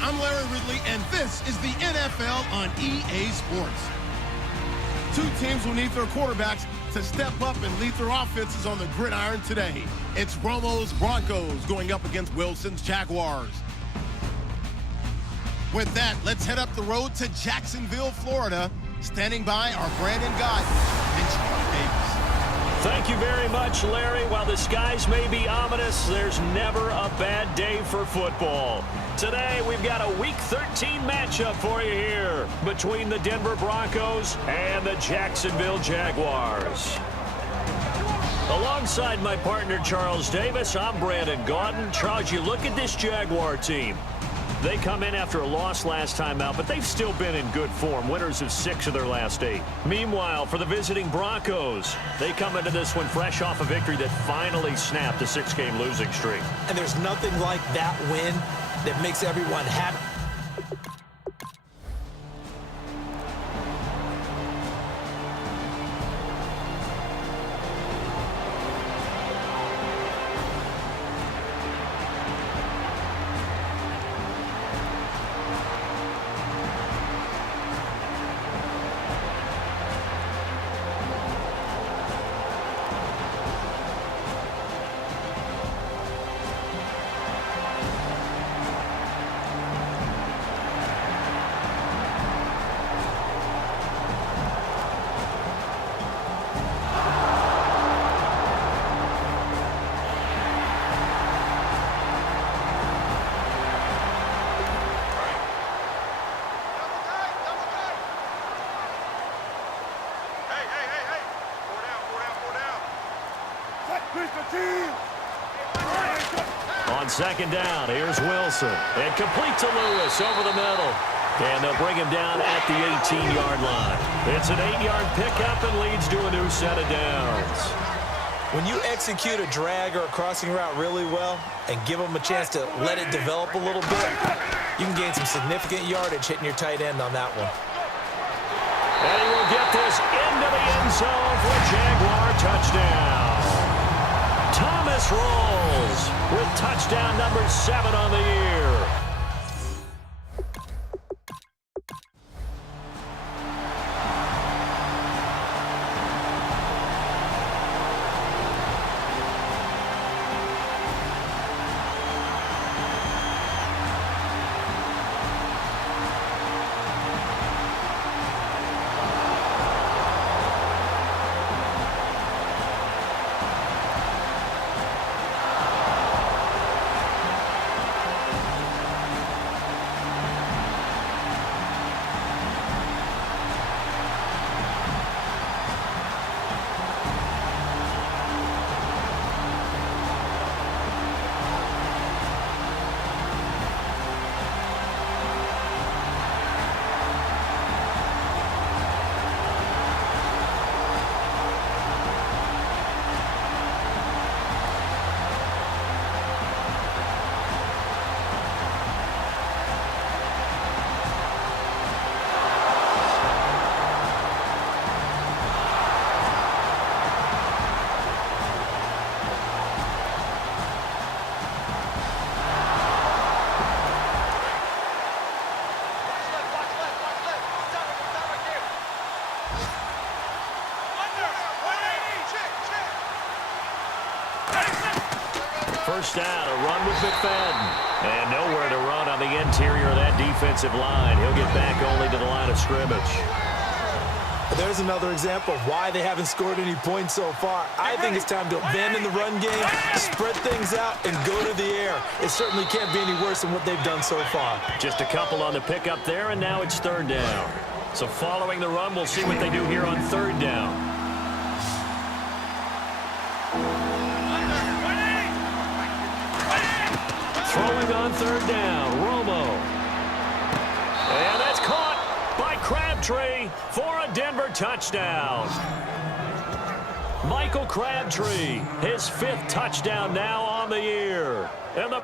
I'm Larry Ridley, and this is the NFL on EA Sports. Two teams will need their quarterbacks to step up and lead their offenses on the gridiron today. It's Romo's Broncos going up against Wilson's Jaguars. With that, let's head up the road to Jacksonville, Florida. Standing by our Brandon Guy and Charlie Davis. Thank you very much, Larry. While the skies may be ominous, there's never a bad day for football. Today, we've got a Week 13 matchup for you here between the Denver Broncos and the Jacksonville Jaguars. Alongside my partner, Charles Davis, I'm Brandon Gaudin. Charles, you look at this Jaguar team. They come in after a loss last time out, but they've still been in good form, winners of 6 of their last 8. Meanwhile, for the visiting Broncos, they come into this one fresh off a victory that finally snapped a 6-game losing streak. And there's nothing like that win that makes everyone happy. On second down, here's Wilson. And complete to Lewis over the middle. And they'll bring him down at the 18-yard line. It's an 8-yard pickup and leads to a new set of downs. When you execute a drag or a crossing route really well and give them a chance to let it develop a little bit, you can gain some significant yardage hitting your tight end on that one. And he will get this into the end zone for a Jaguar touchdown. Thomas rolls with touchdown number 7 on the year. First down, a run with McFadden. And nowhere to run on the interior of that defensive line. He'll get back only to the line of scrimmage. There's another example of why they haven't scored any points so far. I think it's time to abandon the run game, spread things out, and go to the air. It certainly can't be any worse than what they've done so far. Just a couple on the pickup there, and now it's third down. So following the run, we'll see what they do here on third down. Throwing on third down, Romo. And that's caught by Crabtree for a Denver touchdown. Michael Crabtree, his 5th touchdown now on the year. And the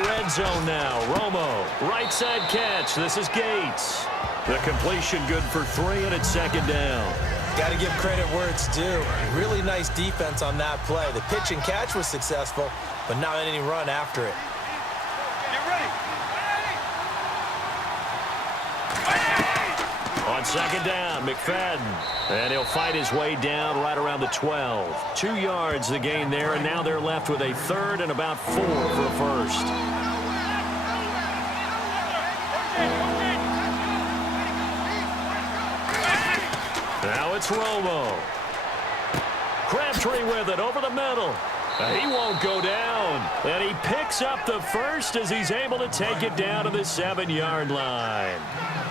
red zone now. Romo, right side catch. This is Gates. The completion good for 3, and it's second down. Got to give credit where it's due. Really nice defense on that play. The pitch and catch was successful, but not any run after it. On second down, McFadden. And he'll fight his way down right around the 12. 2 yards the gain there, and now they're left with a third and about 4 for a first. Now it's Romo. Crabtree with it over the middle. He won't go down. And he picks up the first as he's able to take it down to the 7-yard line.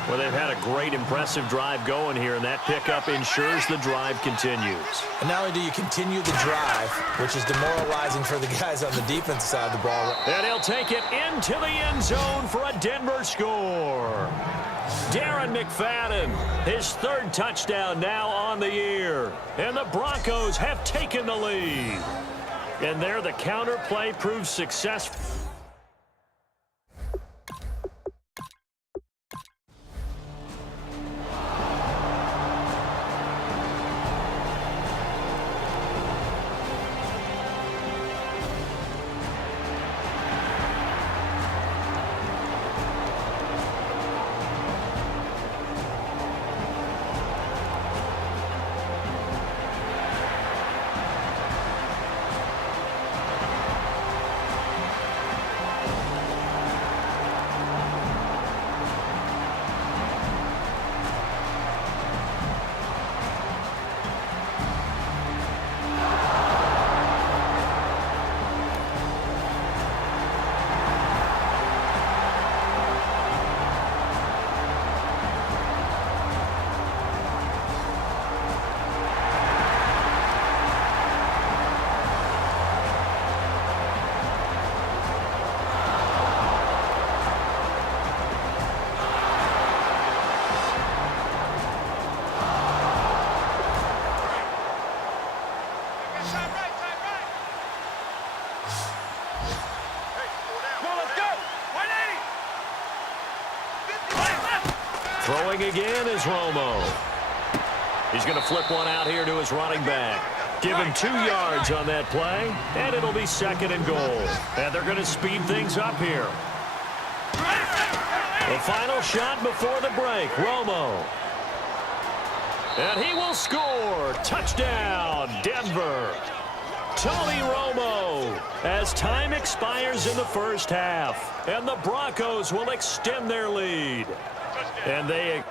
Well, they've had a great, impressive drive going here, and that pickup ensures the drive continues. And not only do you continue the drive, which is demoralizing for the guys on the defensive side of the ball. And he'll take it into the end zone for a Denver score. Darren McFadden, his 3rd touchdown now on the year. And the Broncos have taken the lead. And there the counter play proves successful. Throwing again is Romo. He's going to flip one out here to his running back. Give him 2 yards on that play, and it'll be 2nd and goal. And they're going to speed things up here. The final shot before the break, Romo. And he will score. Touchdown, Denver. Tony Romo, as time expires in the first half, and the Broncos will extend their lead. And they...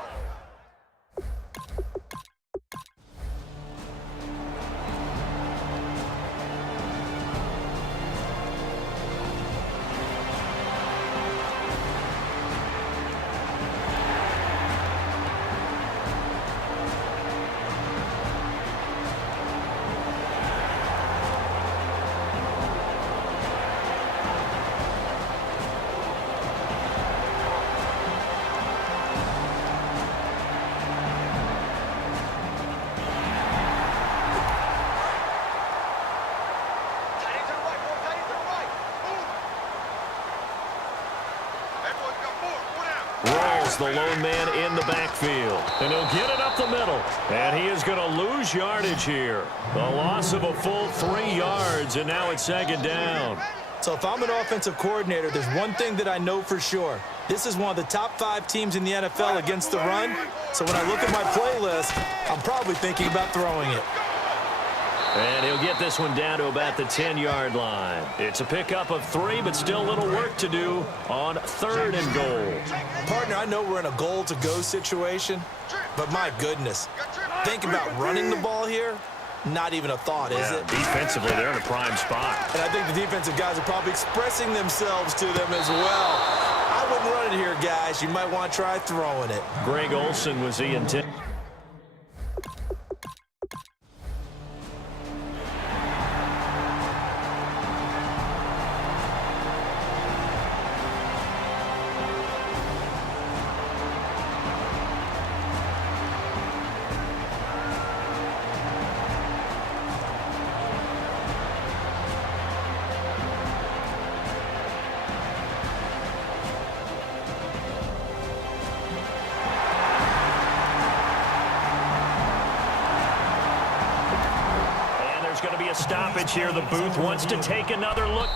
Rolls the lone man in the backfield. And he'll get it up the middle. And he is going to lose yardage here. A loss of a full 3 yards, and now it's 2nd down. So if I'm an offensive coordinator, there's one thing that I know for sure. This is one of the top 5 teams in the NFL against the run. So when I look at my playlist, I'm probably thinking about throwing it. And he'll get this one down to about the 10-yard line. It's a pickup of 3, but still a little work to do on 3rd and goal. Partner, I know we're in a goal-to-go situation, but my goodness, think about running the ball here. Not even a thought, is it? Defensively, they're in a prime spot. And I think the defensive guys are probably expressing themselves to them as well. I wouldn't run it here, guys. You might want to try throwing it. Greg Olsen was the intent. going to be a stoppage here. The booth wants to take another look.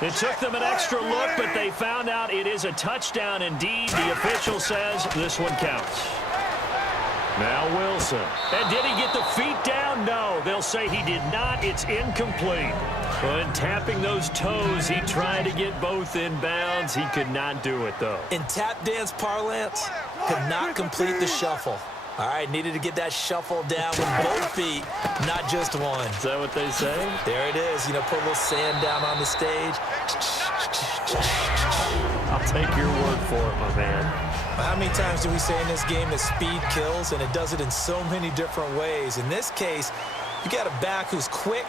It took them an extra look, but they found out it is a touchdown indeed. The official says this one counts. Now Wilson. And did he get the feet down? No. They'll say he did not. It's incomplete. When tapping those toes, he tried to get both in bounds. He could not do it, though. In tap dance parlance, could not complete the shuffle. All right, needed to get that shuffle down with both feet, not just one. Is that what they say? There it is. You know, put a little sand down on the stage. I'll take your word for it, my man. How many times do we say in this game that speed kills, and it does it in so many different ways? In this case, you got a back who's quick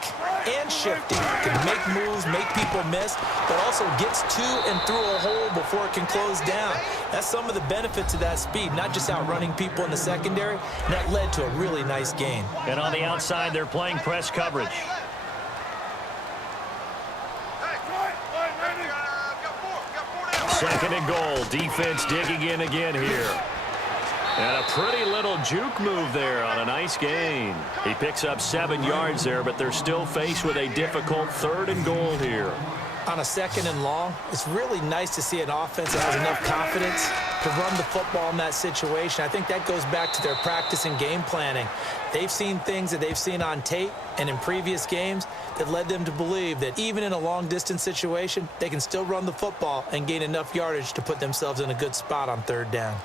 and shifty, can make moves, make people miss, but also gets to and through a hole before it can close down. That's some of the benefits of that speed, not just outrunning people in the secondary, and that led to a really nice gain. And on the outside, they're playing press coverage. Second and goal. Defense digging in again here. And a pretty little juke move there on a nice gain. He picks up 7 yards there, but they're still faced with a difficult third and goal here. On a second and long, it's really nice to see an offense that has enough confidence to run the football in that situation. I think that goes back to their practice and game planning. They've seen things that they've seen on tape and in previous games that led them to believe that even in a long-distance situation, they can still run the football and gain enough yardage to put themselves in a good spot on third down.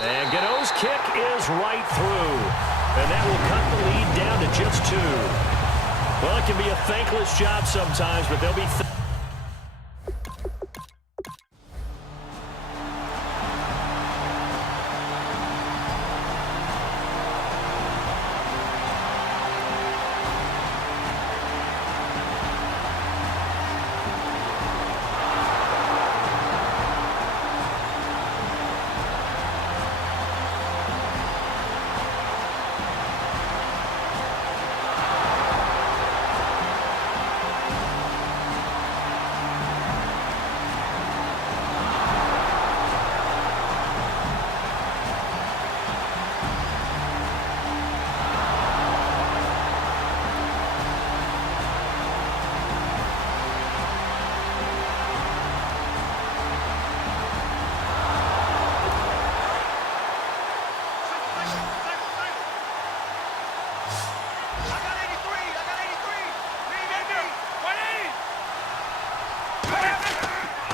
And Gano's kick is right through. And that will cut the lead down to just 2. Well, it can be a thankless job sometimes, but they'll be...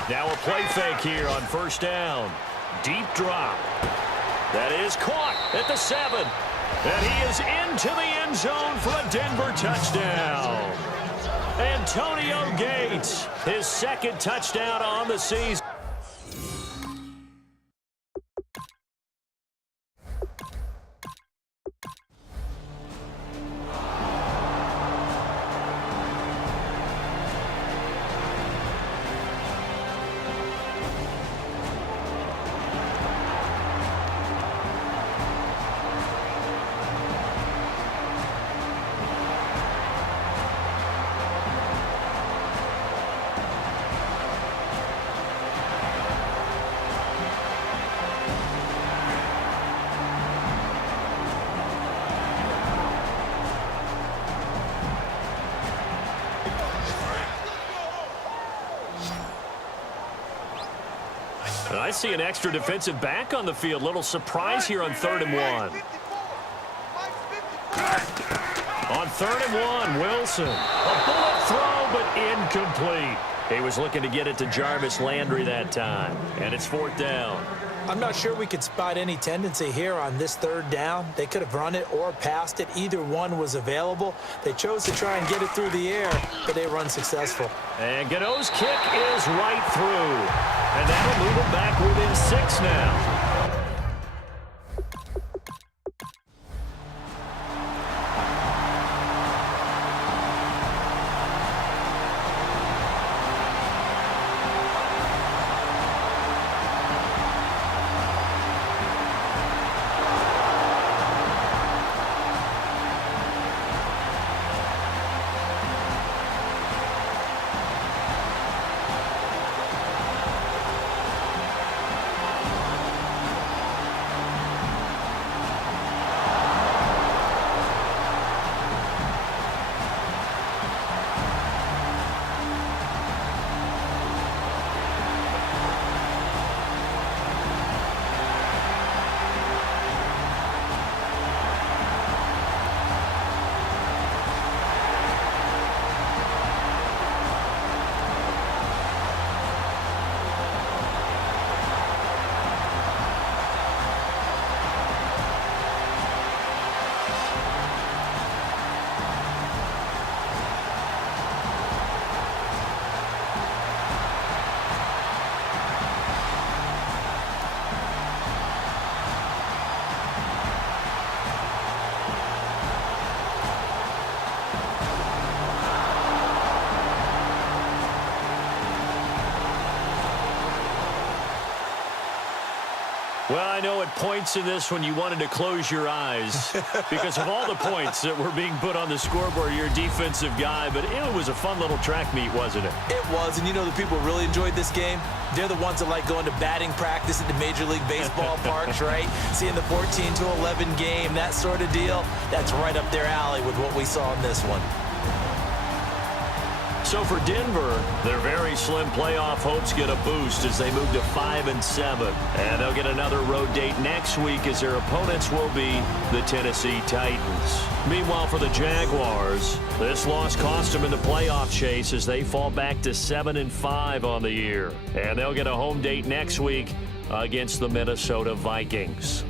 Now a play fake here on first down. Deep drop. That is caught at the 7. And he is into the end zone for a Denver touchdown. Antonio Gates, his second touchdown on the season. I see an extra defensive back on the field. Little surprise here on 3rd and 1. On 3rd and 1, Wilson. A bullet throw, but incomplete. He was looking to get it to Jarvis Landry that time. And it's 4th down. I'm not sure we could spot any tendency here on this 3rd down. They could have run it or passed it. Either one was available. They chose to try and get it through the air, but they were unsuccessful. And Gano's kick is right through. And that'll move them back within 6 now. Well, I know at points in this when you wanted to close your eyes because of all the points that were being put on the scoreboard. You're a defensive guy, but it was a fun little track meet, wasn't it? It was, and you know the people who really enjoyed this game? They're the ones that like going to batting practice at the Major League Baseball parks, right? Seeing the 14-11 game, that sort of deal, that's right up their alley with what we saw in this one. So for Denver, their very slim playoff hopes get a boost as they move to 5-7. And they'll get another road date next week as their opponents will be the Tennessee Titans. Meanwhile, for the Jaguars, this loss cost them in the playoff chase as they fall back to 7-5 on the year. And they'll get a home date next week against the Minnesota Vikings.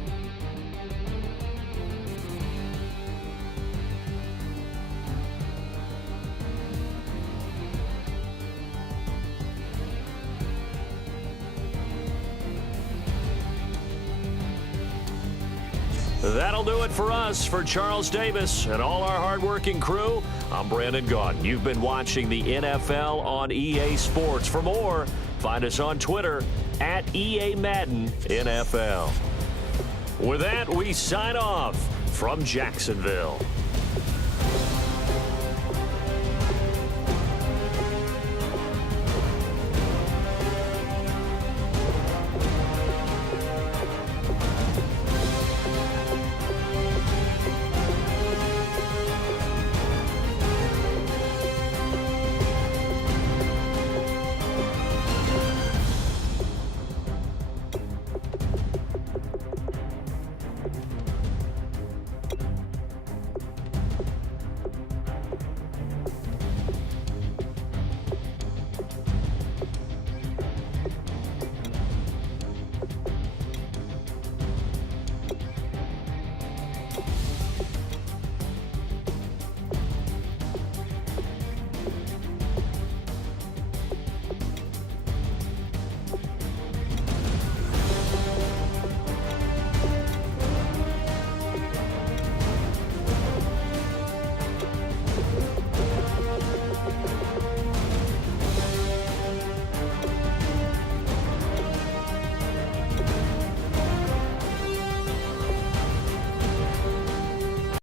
That'll do it for us. For Charles Davis and all our hardworking crew, I'm Brandon Gaudin. You've been watching the NFL on EA Sports. For more, find us on Twitter at EA Madden NFL. With that, we sign off from Jacksonville.